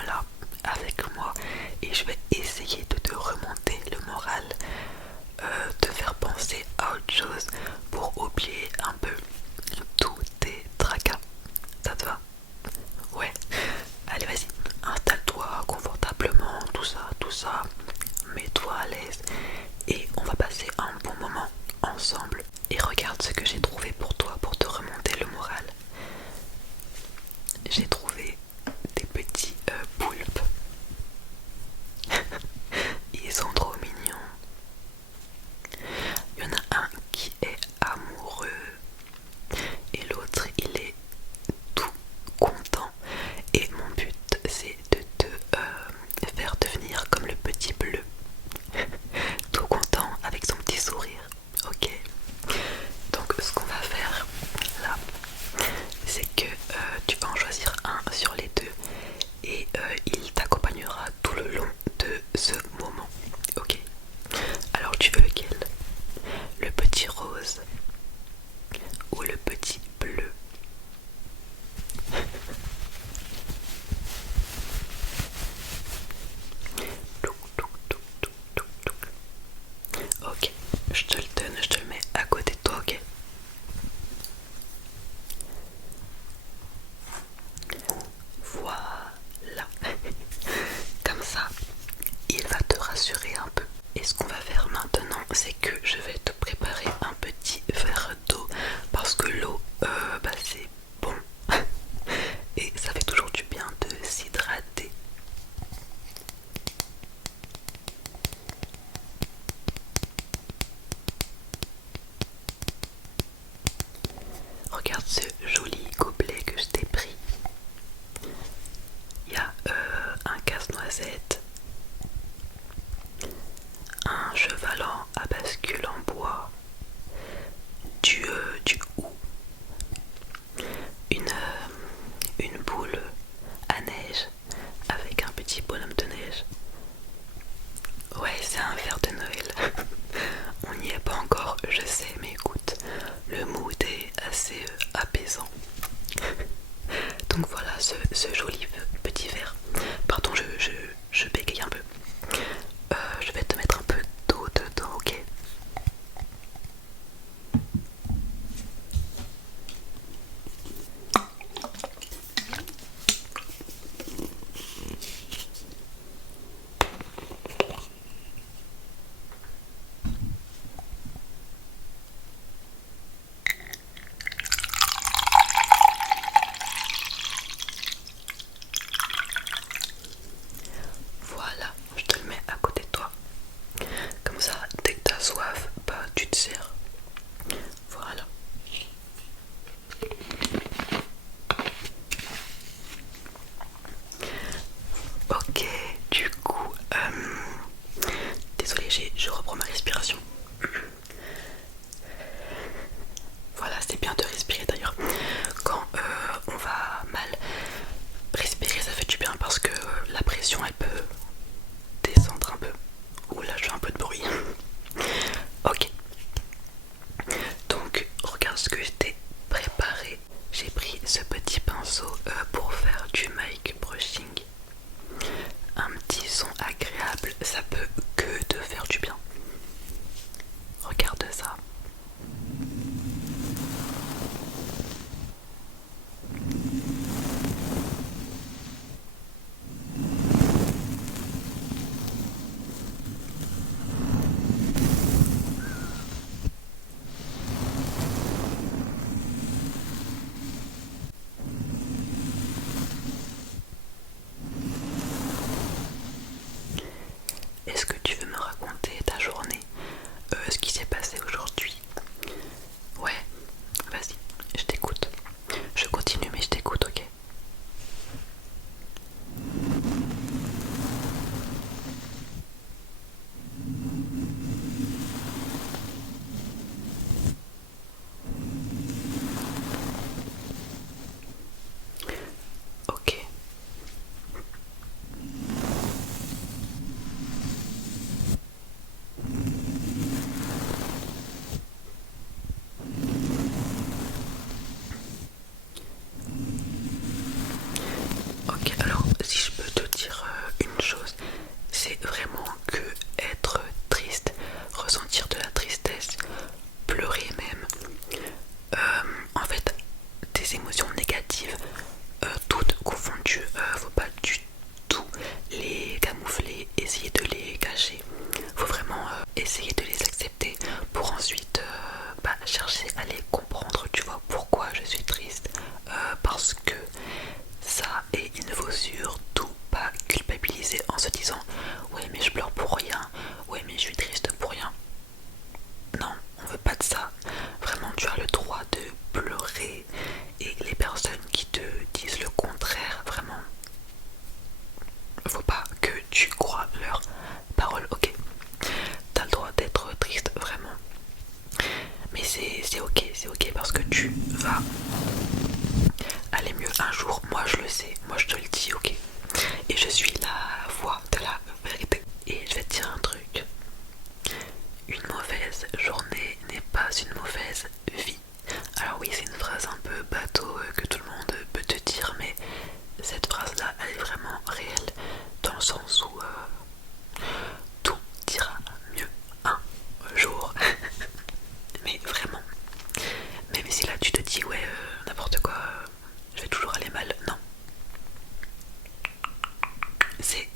moment-là avec moi et je vais essayer de te remonter le moral, te faire penser à autre chose pour oublier un peu tous tes tracas. Ça te va? Ouais. Allez, vas-y, installe-toi confortablement, tout ça, mets-toi à l'aise et on va passer un bon moment ensemble. Et regarde ce que j'ai trouvé pour toi pour te remonter le moral. J'ai trouvé des petits poulpes. Ils sont trop mignons. Il y en a un qui est amoureux et l'autre il est tout content. Et mon but c'est de te faire devenir comme le petit bleu. Tout content avec son petit sourire. Ok. Donc ce qu'on va faire là, c'est que tu vas en choisir un sur les deux et il t'accompagnera tout le long de ce moment. Ok. Alors tu veux lequel? Le petit rose ou le petit bleu? Touc, touc, touc, touc, touc, touc. Ok, je te le donne, je te le mets à côté de toi, ok? Voilà. Comme ça, il va te rassurer un peu. Et ce qu'on va faire maintenant, c'est que je vais te préparer un petit verre d'eau parce que l'eau, c'est bon et ça fait toujours du bien de s'hydrater. Regarde ce joli gobelet que je t'ai pris. Il y a un casse-noisette, un chevalant à bascule en bois, du hou, une boule à neige avec un petit bonhomme de neige. Ouais, c'est un verre de Noël. On n'y est pas encore, je sais, mais écoute, le mood est assez apaisant. Donc voilà ce joli petit verre. Pardon, je bégaye un peu. Je vais te mettre un peu d'eau dedans, ok? Voilà, je te le mets à côté de toi. Comme ça, dès que t'as soif, tu te sers. Voilà. Ok, du coup, désolé, je reprends ma respiration. Voilà, c'est bien de respirer d'ailleurs. Quand on va mal, respirer ça fait du bien parce que la pression elle peut descendre un peu. Ouh là, je fais un peu de bruit. Ok, donc regarde ce que je t'ai préparé. J'ai pris ce petit pinceau pour faire du mic brushing. Un petit son agréable, ça peut que te faire du bien. Regarde ça. C'est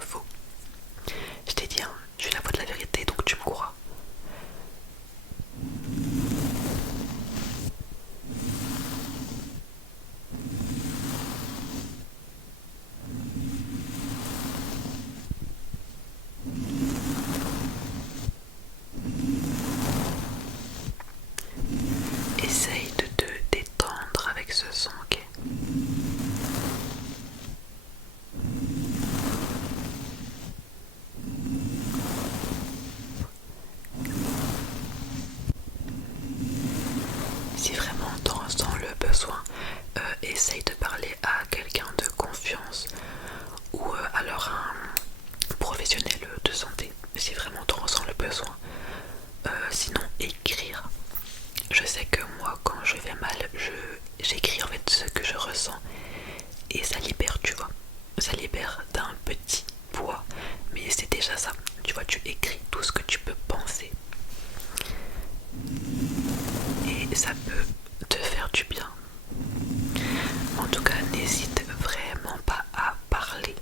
faux. Je t'ai dit, hein, je suis la voix de la vérité, donc tu me crois. Essaye de te détendre avec ce son, ok? Si vraiment t'en ressens le besoin, essaye de parler à quelqu'un de confiance ou alors un professionnel de santé si vraiment t'en ressens le besoin. Sinon, écrire. Je sais que moi, quand je vais mal, j'écris en fait ce que je ressens et ça libère, tu vois. Ça libère d'un petit poids, mais c'est déjà ça. Tu vois, tu écris tout ce que tu peux penser et ça peut te faire du bien. En tout cas, n'hésite vraiment pas à parler.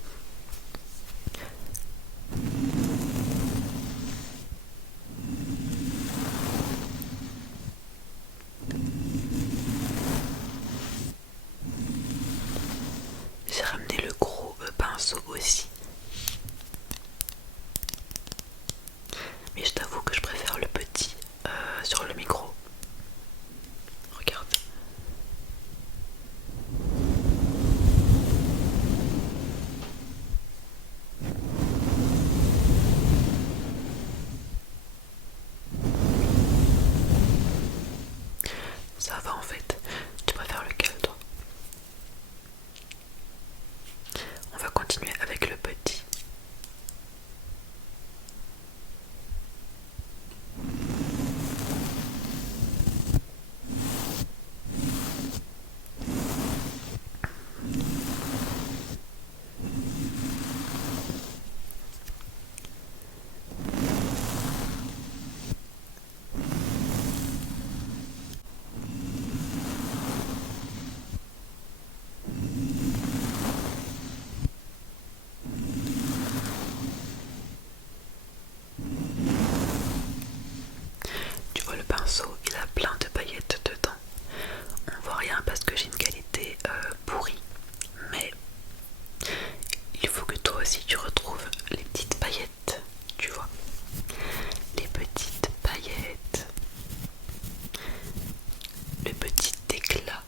J'ai ramené le gros pinceau aussi. Mais je t'avoue que je préfère le petit sur le micro. Regarde. Ça va en fait. Tu préfères lequel toi? On va continuer avec le petit. Tu vois, le pinceau, il a plein de paillettes dedans. On voit rien parce que j'ai une qualité pourrie. Mais il faut que toi aussi tu retrouves les petites paillettes. Tu vois, les petites paillettes, le petit éclat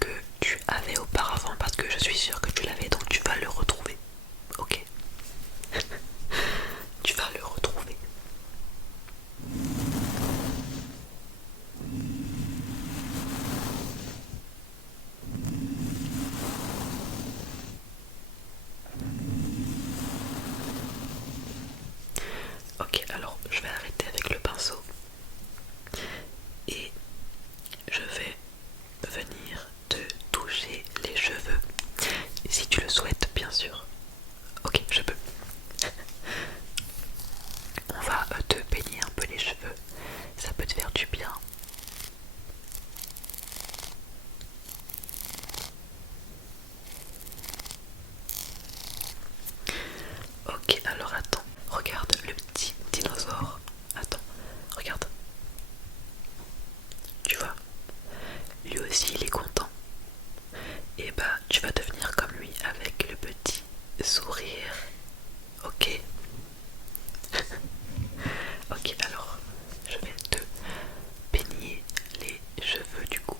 que tu avais auparavant, parce que je suis sûre que tu l'avais, donc tu vas le retrouver. Ok? Tu vas le retrouver. Ok, alors je vais arrêter avec le pinceau et je vais venir te toucher les cheveux, si tu le souhaites bien sûr. Ok, je peux. On va te peigner un peu les cheveux, ça peut te faire du bien. Ok, alors attends, regarde le petit dinosaure. Attends, regarde. Tu vois, lui aussi il est content. Et bah tu vas devenir comme lui avec le petit sourire. Ok. Ok, alors je vais te peigner les cheveux du coup.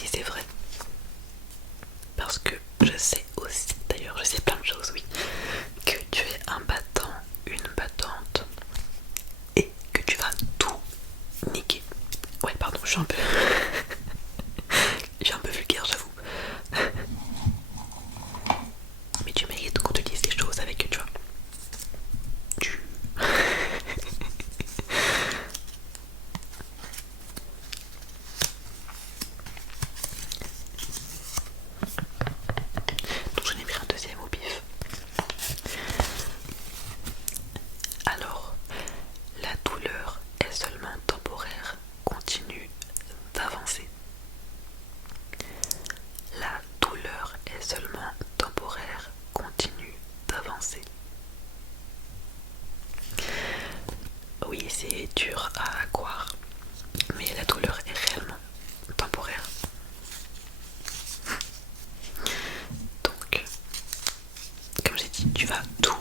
si c'est vrai. Parce que je sais aussi, d'ailleurs je sais plein de choses, oui, que tu es un battant, une battante, et que tu vas tout niquer. Ouais, pardon, je suis un peu... je suis un peu vulgaire, j'avoue. Mais tu mérites qu'on te dise des choses avec, tu vois. Tu... Donc j'en ai pris un deuxième au pif. Alors, la douleur est seulement temporaire, continue d'avancer. La douleur est seulement temporaire, continue d'avancer. Oui, c'est dur à croire, mais la douleur est réellement temporaire. Donc, comme j'ai dit, tu vas tout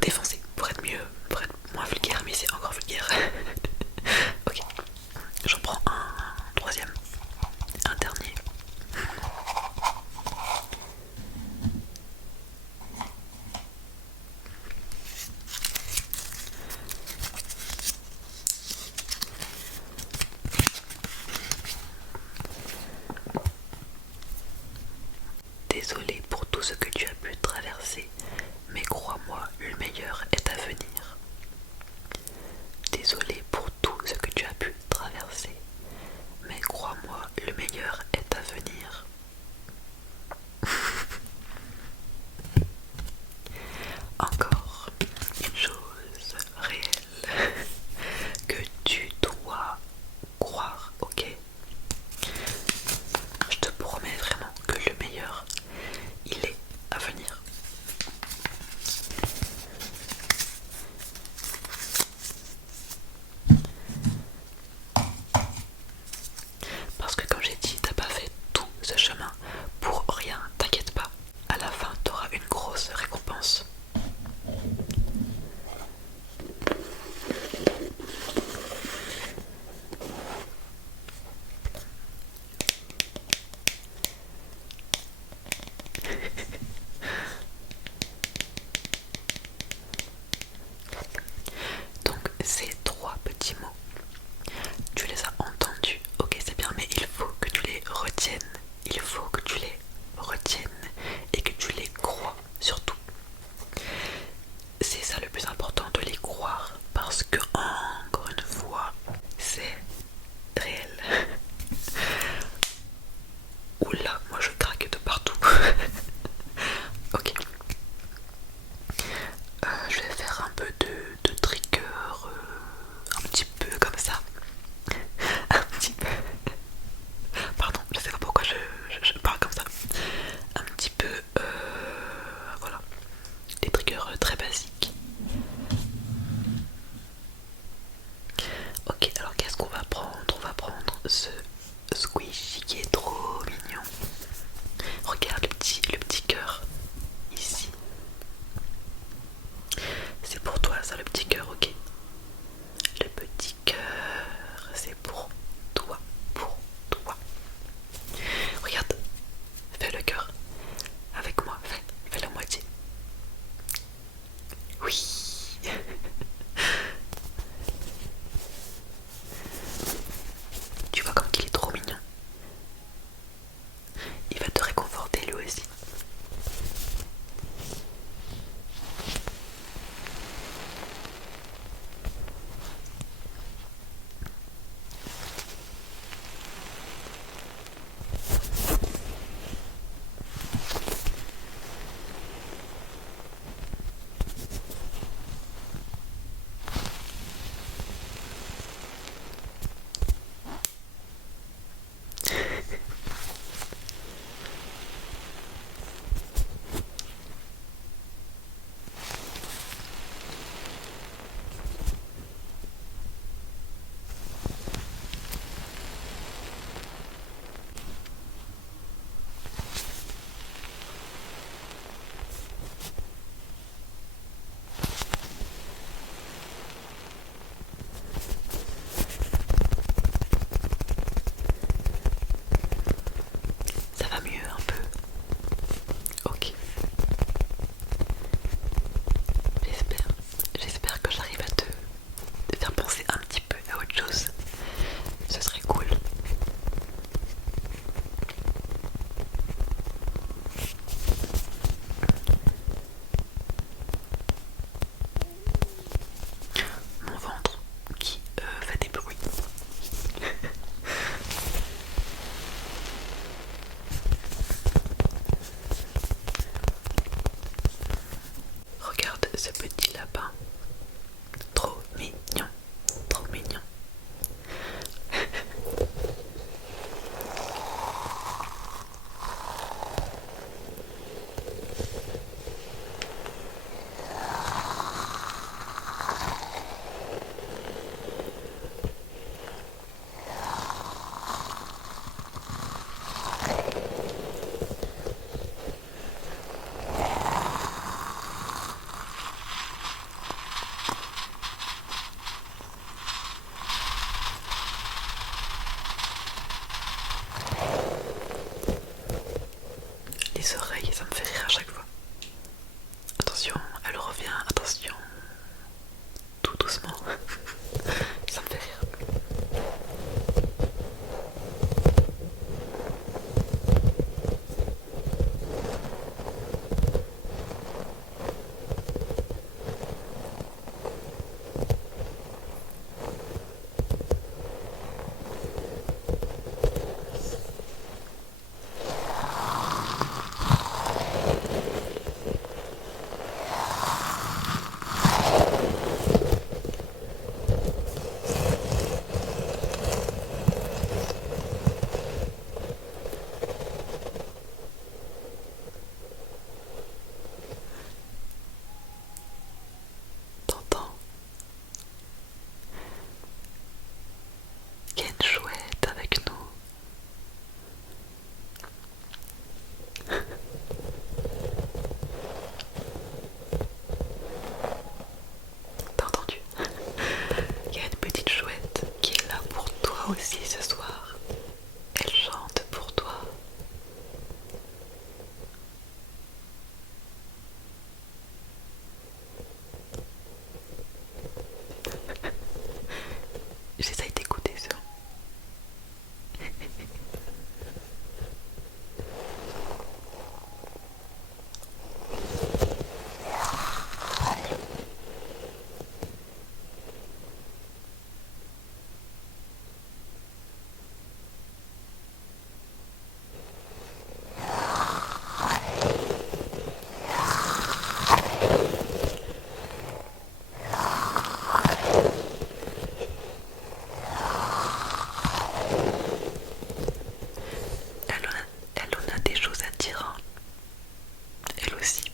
défoncer pour être mieux, pour être moins vulgaire, mais c'est encore vulgaire. Ok, j'en prends un troisième, un dernier. Désolé pour tout ce que tu as pu traverser, mais crois-moi, le meilleur est à venir. Désolé pour tout ce que tu as pu traverser, mais crois-moi, le meilleur est à venir. Encore une chose réelle que tu dois croire, ok? Je te promets vraiment que le meilleur, il est à venir. Parce que comme j'ai dit, t'as pas fait tout ce chemin pour rien, t'inquiète pas. À la fin, t'auras une grosse récompense. Donc ces trois petits mots, tu les as entendus, ok c'est bien, mais il faut que tu les retiennes. Il faut que tu les retiennes et que tu les crois surtout. C'est ça le plus important, de les croire, parce que encore une fois, c'est réel. Oula, moi je craque de partout. Ok. Je vais faire un peu de trigger, un petit peu comme ça. Un petit peu. Pardon, je sais pas pourquoi je parle comme ça. Un petit peu, voilà. Des triggers très basiques. Ok, alors qu'est-ce qu'on va prendre? On va prendre ce squishy qui est trop mignon. Regarde le petit cœur ici. C'est pour toi ça, le petit cœur, ok? Le petit cœur, c'est pour toi, pour toi. Regarde, fais le cœur avec moi, fais la moitié. Oui. Tu vois comme il J'essaye d'écouter ça. Elle en a des choses à dire, hein. Elle aussi.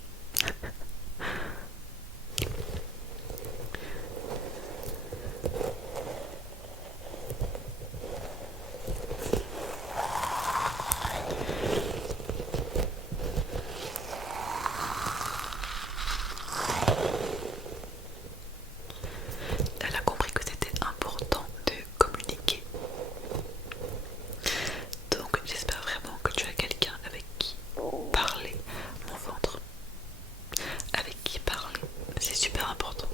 Elle a compris que c'était important de communiquer. Donc j'espère vraiment que tu as quelqu'un avec qui parler, mon ventre. Avec qui parler, c'est super important.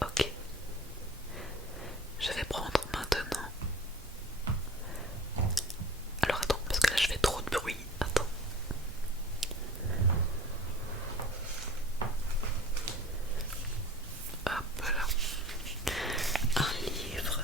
Ok, je vais prendre maintenant. Alors attends, parce que là je fais trop de bruit. Attends. Hop là. Un livre.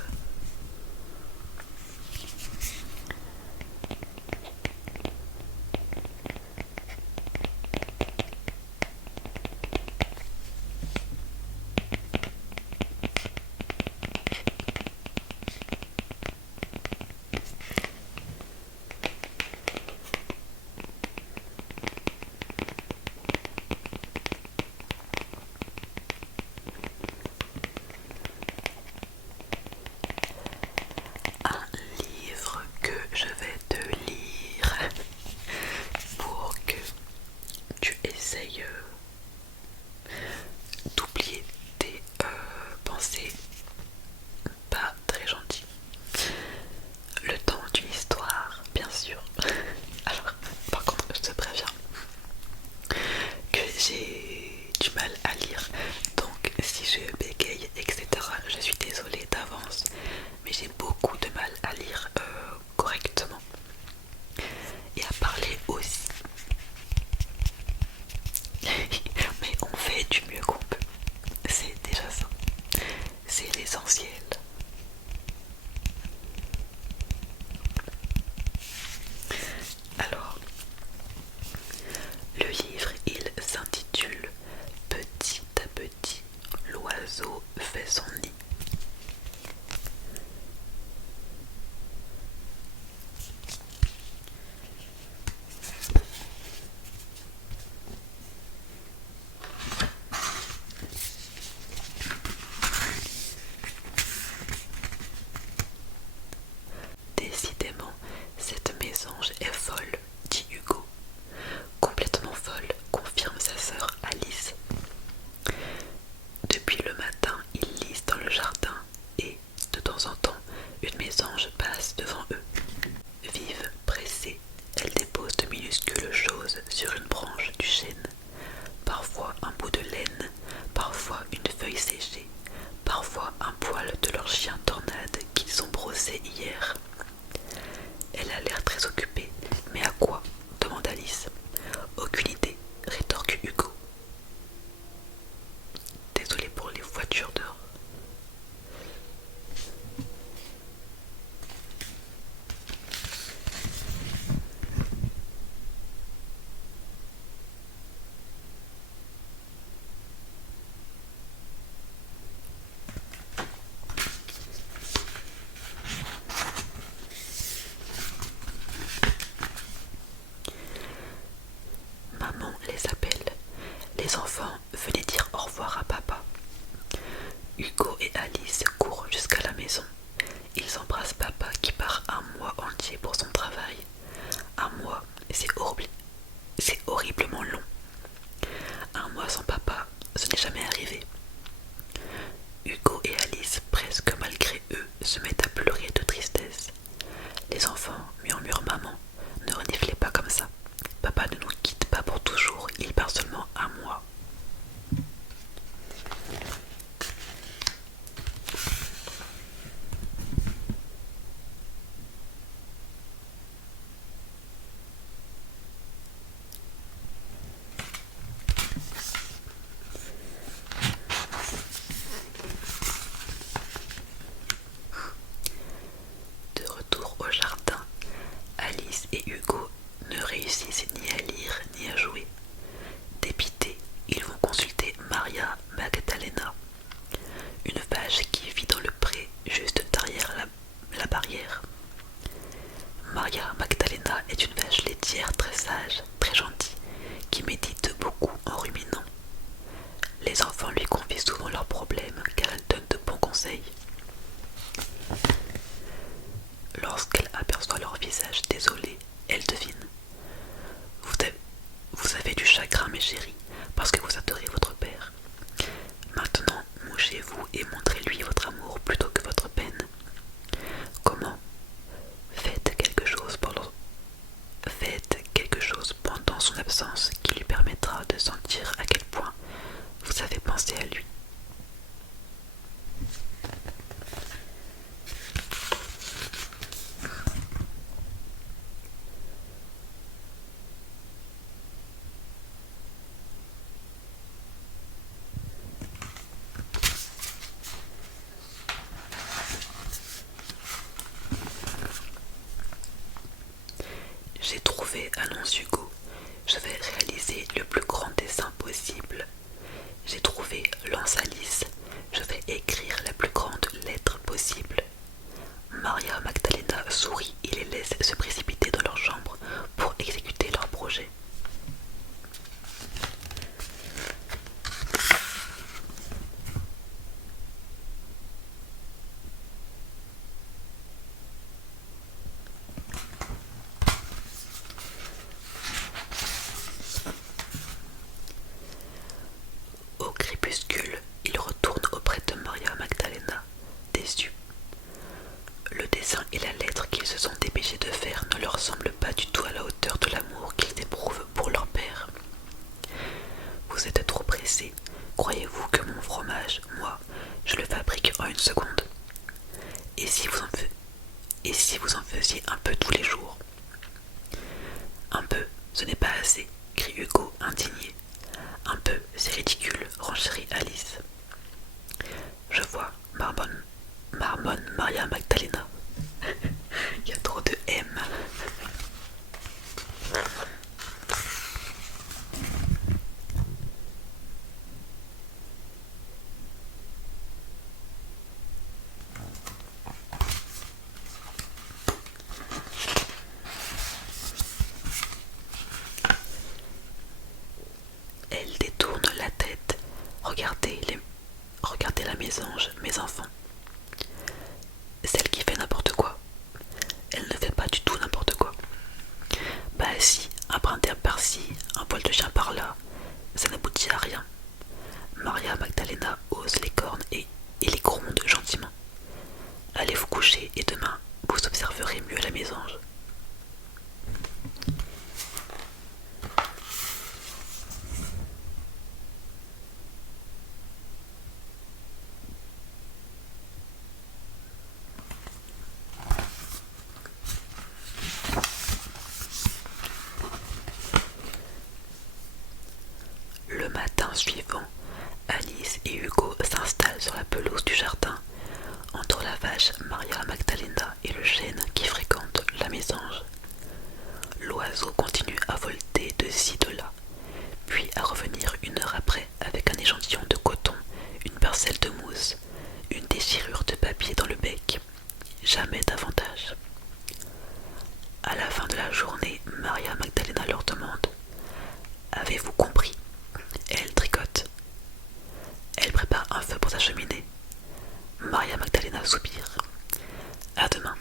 Un livre que je vais te lire pour que tu essayes d'oublier tes pensées pas très gentilles. Le temps d'une histoire, bien sûr. Alors, par contre, je te préviens que j'ai du mal à lire, donc si je bégaye, etc., je suis désolée d'avance, mais j'ai beaucoup de mal à lire correctement et à parler aussi. Mais on fait du mieux qu'on peut, c'est déjà ça, c'est l'essentiel. Alors, le livre, il s'intitule Petit à petit, l'oiseau fait son nid. Décidément, cette mésange est folle, dit Hugo. Complètement folle, confirme sa sœur Alice. Depuis le matin, ils lisent dans le jardin et, de temps en temps, une mésange passe devant eux. Vive, pressée, elle dépose de minuscules choses sur une branche du chêne. Parfois un bout de laine, parfois une feuille séchée, parfois un poil de leur chien tornade qu'ils ont brossé hier. Elle a l'air très occupée. Mais à quoi demande Alice. Aucune idée, rétorque Hugo. Désolé pour les voitures dehors. Maman les appelle. Les enfants, venez dire au revoir à papa. Hugo et Alice courent jusqu'à la maison. Ils embrassent papa qui part un mois entier pour son travail. Un mois, c'est horriblement long. Un mois sans papa, ce n'est jamais arrivé. Hugo et Alice, presque malgré eux, se mettent à pleurer de tristesse. Les enfants murmurent maman, ne reniflez pas comme ça. Papa chérie, parce que vous adorez votre père. Maintenant, mouchez-vous et montrez-lui votre amour plutôt que votre peine. Comment? Faites quelque chose pendant son absence qui lui permettra de sentir à quel point vous avez pensé à lui. J'ai trouvé, annonce Hugo. Je vais réaliser le plus grand dessin possible. J'ai trouvé, lance Alice. Je vais écrire la plus grande lettre possible. Maria Magdalena sourit et les laisse se précipiter dans leur chambre pour exécuter leur projet. Au crépuscule, il retourne auprès de Maria Magdalena, déçu. Le dessin et la lettre qu'ils se sont dépêchés de faire ne leur semblent pas du tout à la hauteur de l'amour qu'ils éprouvent pour leur père. Vous êtes trop pressé. Croyez-vous que mon fromage, moi, je le fabrique en une seconde? Et si vous en faisiez un peu tous les jours? Un peu, ce n'est pas assez, crie Hugo, indigné. Un peu, c'est ridicule, renchérit Alice. Je vois, marmonne Maria Magdalena. Il y a trop de M. Elle détourne la tête. Regardez la mésange, mes enfants. Celle qui fait n'importe quoi. Elle ne fait pas du tout n'importe quoi. Bah si, un brin d'herbe par-ci, un poil de chien par-là, ça n'aboutit à rien. Maria Magdalena hausse les cornes et les gronde gentiment. Allez vous coucher et demain, vous observerez mieux la mésange. Le matin suivant, Alice et Hugo s'installent sur la pelouse du jardin, entre la vache Maria Magdalena et le chêne qui fréquente la mésange. L'oiseau continue à volter de ci de là, puis à revenir une heure après avec un échantillon de coton, une parcelle de mousse, une déchirure de papier dans le bec. Jamais davantage. À la fin de la journée, Maria Magdalena leur demande: avez-vous compris? Elle tricote. Elle prépare un feu pour sa cheminée. Maria Magdalena soupire. À demain.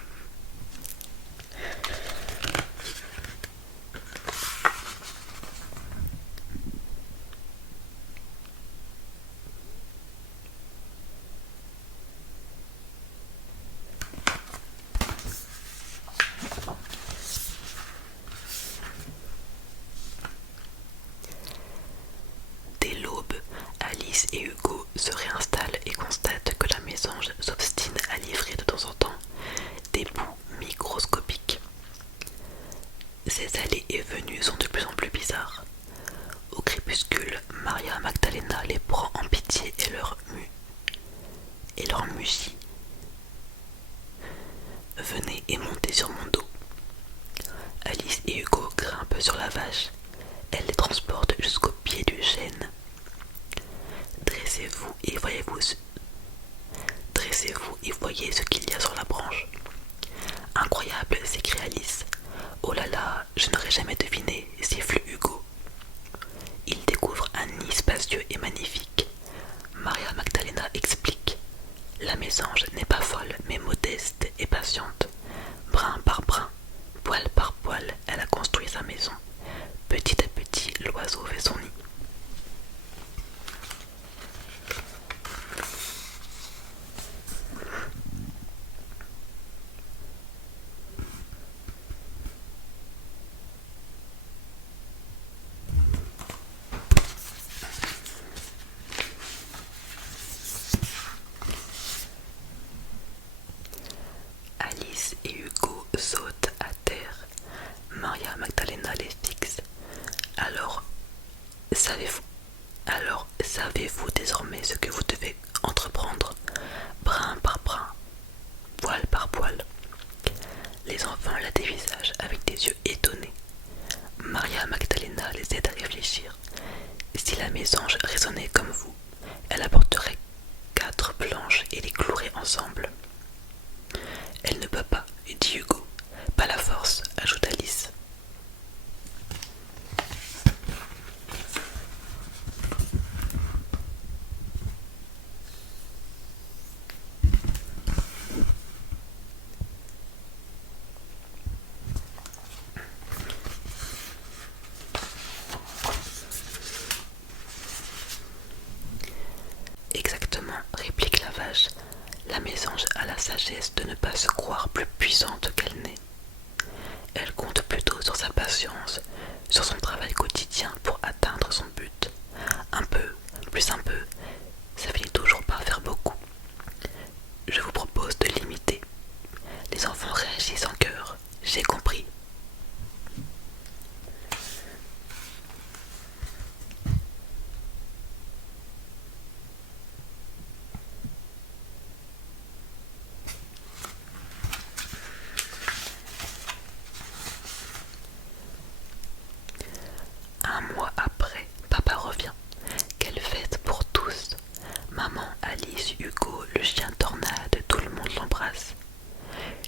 Dès l'aube, Alice et Hugo se réinstallent et constatent que la mésange s'obstine à livrer de temps en temps des bouts microscopiques. Ces allées et venues sont de plus en plus bizarres. Au crépuscule, Maria Magdalena les prend en pitié et leur mugit. Venez et montez sur mon dos. Alice et Hugo grimpent sur la vache. Elle les transporte jusqu'au pied du chêne. Dressez-vous et voyez ce qu'il y a sur la branche. Incroyable, s'écrie Alice. Oh là là, je n'aurais jamais deviné, siffle Hugo. Il découvre un nid spacieux et magnifique. Maria Magdalena explique. La mésange n'est pas folle, mais modeste et patiente. Brin par brin, poil par poil, elle a construit sa maison. Petit à petit, l'oiseau fait son nid. Savez-vous Alors, savez-vous désormais ce que vous devez entreprendre, brin par brin, poil par poil? Les enfants la dévisagent avec des yeux étonnés. Maria Magdalena les aide à réfléchir. Si la mésange raisonnait comme vous, elle apporterait 4 planches et les clouerait ensemble. Elle ne peut pas, dit Hugo. Pas la force, ajoute Alice. Exactement, réplique la vache. La mésange a la sagesse de ne pas se croire plus puissante qu'elle n'est. Elle compte plutôt sur sa patience, sur son travail quotidien pour atteindre son but. Un peu, plus un peu, ça finit toujours par faire beaucoup. Je vous propose de l'imiter. Les enfants réagissent en chœur. J'ai compris. Un mois après, papa revient. Quelle fête pour tous! Maman, Alice, Hugo, le chien Tornade, tout le monde l'embrasse.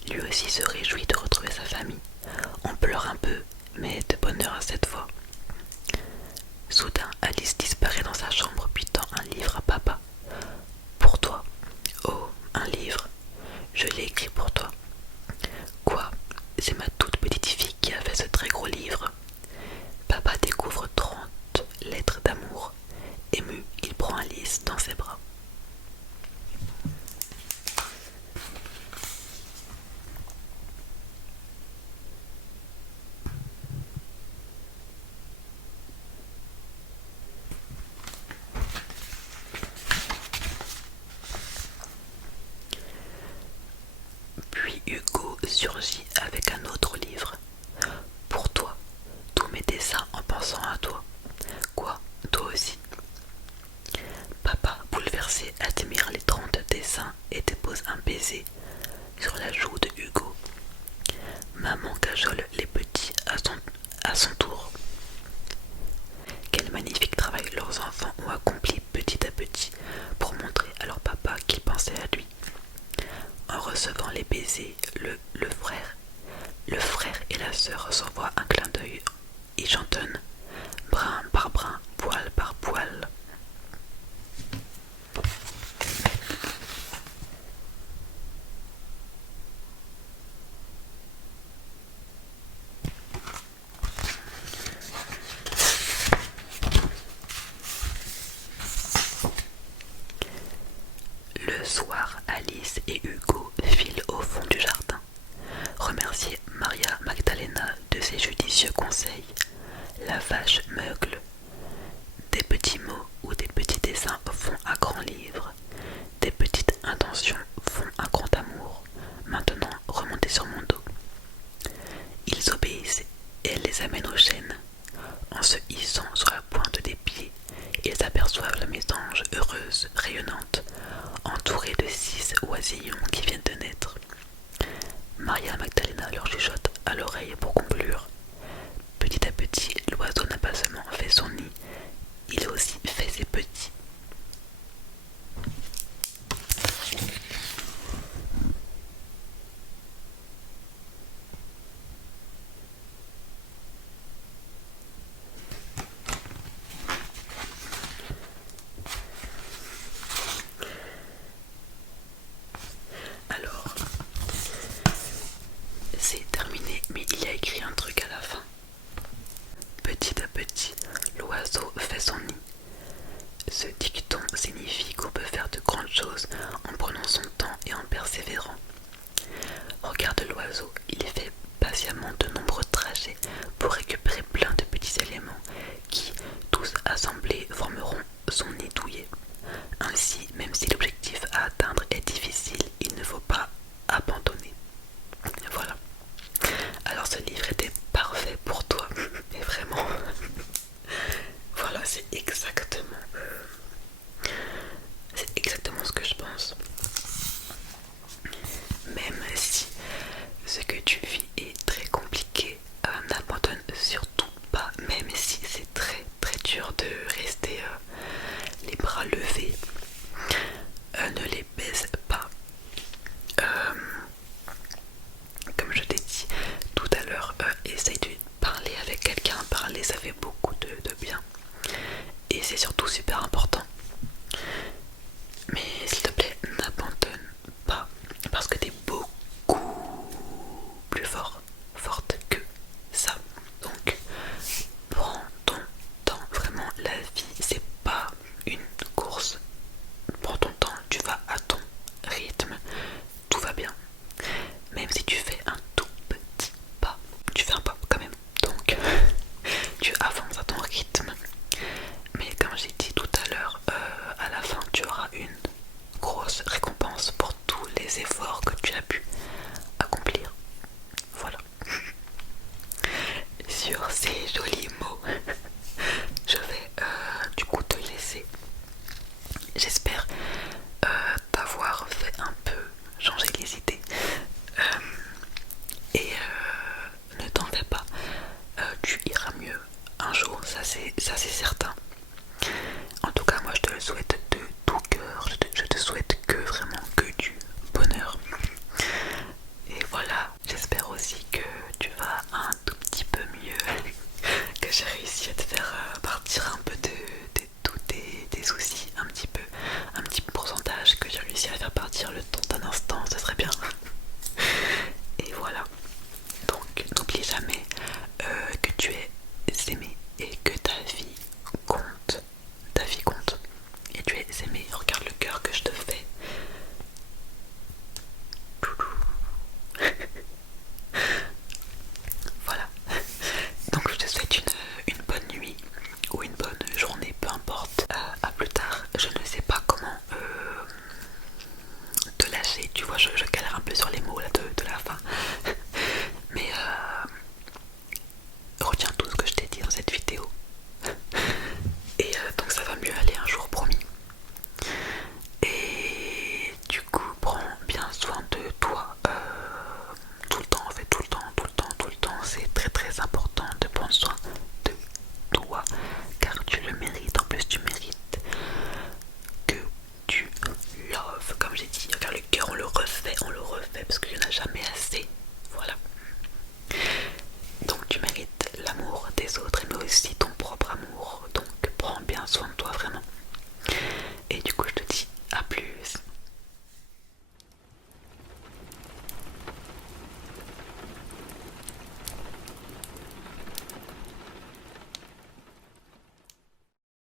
Lui aussi se réjouit de retrouver sa famille. On pleure un peu, mais de bonheur à cette fois. Soudain, Alice disparaît dans sa chambre puis tend un livre à papa. Pour toi. Oh, un livre. Je l'ai écrit pour toi. Quoi? C'est ma toute petite fille qui a fait ce très gros livre. Papa découvre 30 lettres d'amour. Ému, il prend Alice dans ses bras. Puis Hugo surgit avec un autre livre. Pour toi, tous mes dessins en pensant à toi. Quoi, toi aussi? Papa, bouleversé, admire les 30 dessins et dépose un baiser sur la joue de Hugo. Maman cajole les petits à son tour. Quel magnifique travail leurs enfants ont accompli petit à petit pour montrer à leur papa qu'ils pensaient à lui. En recevant les baisers, le frère et la sœur s'envoient un clin d'œil et chantonnent brin par brin, poil par poil. Le soir, Alice et Hugo filent au fond du jardin, remercier Maria Magdalena de ses judicieux conseils. La vache meugle. Des petits mots ou des petits dessins font un grand livre. Des petites intentions font un grand amour. Maintenant, remontez sur mon dos. Ils obéissent et elle les amène au chêne. En se hissant sur la pointe des pieds, ils aperçoivent la mésange heureuse, rayonnante, entourée de 6 oisillons qui viennent de naître. Maria Magdalena leur chuchote à l'oreille pour conclure. Petit à petit, l'oiseau n'a pas seulement fait son nid, il a aussi fait ses petits. Alors, c'est terminé, mais il a écrit un truc à la fin. Petit à petit, l'oiseau fait son nid. Ce dicton signifie qu'on peut faire de grandes choses en prenant son temps et en persévérant. Regarde l'oiseau, il fait patiemment de nombreux trajets pour récupérer plein de petits éléments qui, tous assemblés, formeront son nid douillet. Ainsi, même si l'objectif à atteindre est difficile, il ne faut pas abandonner. Voilà. Alors ce livre était parfait pour toi, mais vraiment c'est certain.